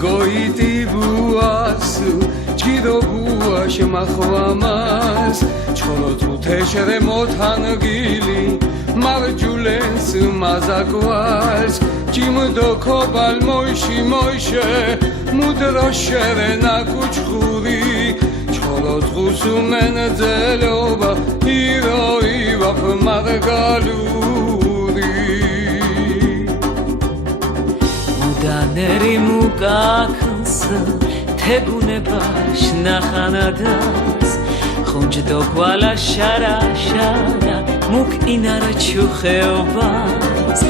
Goiti buas, čido buaš mahvamas, čolo tu tešere motan gili, marjulens mazakvals, čim do kobal mojše, mudro šere na kučhuri, čolo tgusu men zeloba, iro ivap margaluri. Daneri mukakans, tegunebash nakhanadas, khunjdo kvala shara, muk inara chukheobas,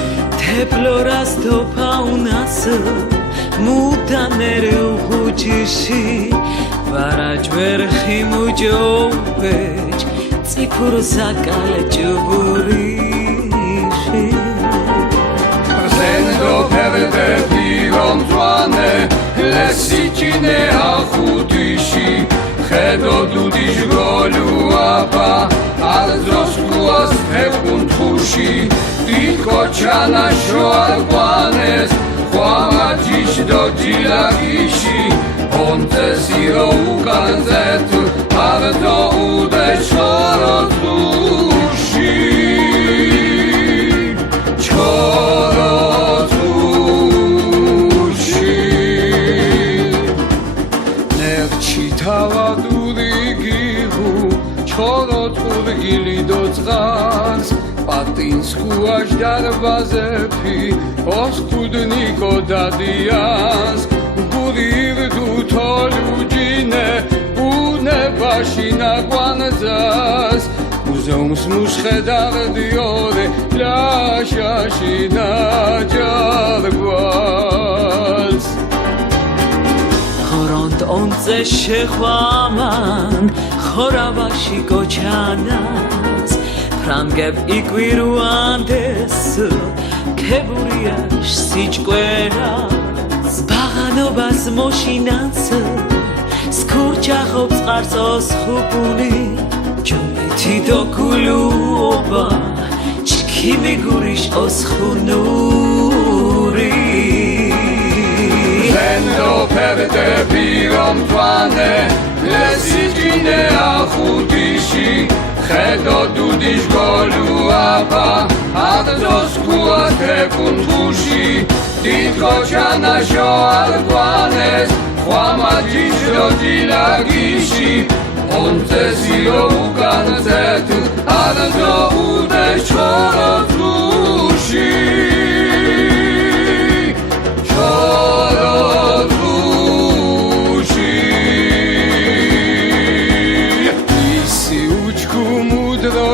teploras topaunas, mudaneri uhujishi, varajverhi mujobech, tsipur zakale juburishi. Zendo perde pirom zwane, lesičine ahutiši, hedo dudiš goluapa, arzoskuas tepuntuši, tiko čana šoarguanes, huamačiš do džilagiši, onte siro ukanzetu, ardo ude šorotuši. Patinskuaš darvazepi, oskudniko dadias, burirdu toluđine, unebaši naguanzas, uzums mušhedar diore, pľašaši na ջարգված Խորոնտ once շեխվաման, խորավաշի կոչանաս, Frangev iquiru andes, keburiash sichqueras, Baghanovas moshinats, Skurchachobs qarsos khupuni, Jumiti dokuluba, Chkimi gurish oskhunuri. Zendo perde pirom twane, Lesičine ahutiši, Hedo dudiš goluapa, ardoskuas tepuntuši, Titko čana šoarguanes, huamačiš do džilagiši, onte siro ukanzetu, ardo ude šorotuši.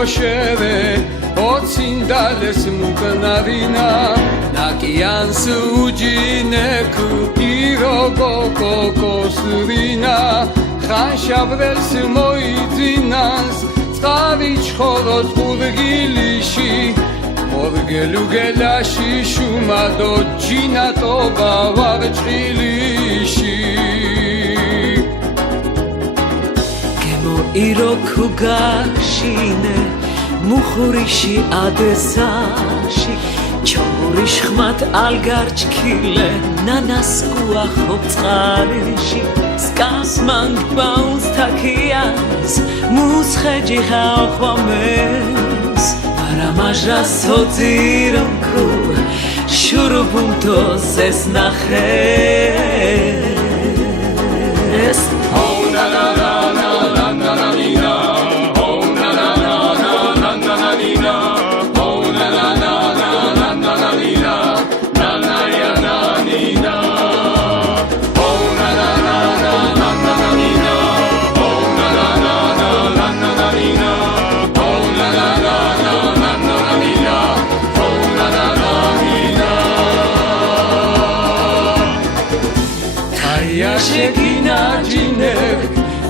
Šere, ocindales muknarina, nakian suđineku, irogo kokosrina, Khanshavrels moidzinas, Skarić horot urgilishi, Orgelugelashi shumado jinato bavarchilishi. Iroku gashine, mukhurishi adesashi, Chomurish khmat algarchkile, nanaskua khoptsqarishi, Skasmang baus takias, muskheji khawkhames, Maramajra sotironku, shurubumtos esnaches. Oh na na na.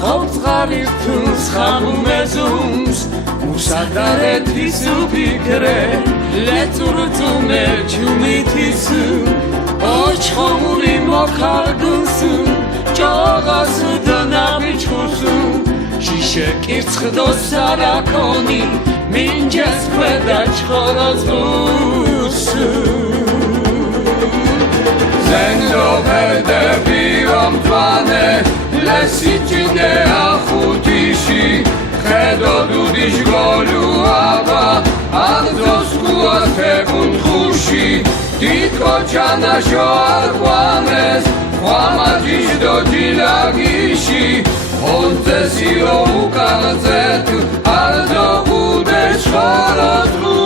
Ხალხარიფთუნს ხამუმეზუმს უსადარეთის უფიქრე ლეწურწუმე ჩუმითისუ ოჩხომული მოხარგუსუ ჭოღას დნაბიჩხუსუ შიშე კირცხდო სარაკონი მინჯეს ქვედა ჩხოროძუსუ ზენდო ვერდე კოჩანა შოარყვანეს ხვამაჯიშ დოჯილაგიში ონტესიო უკანზეთ ალდო უდე შოროთლუ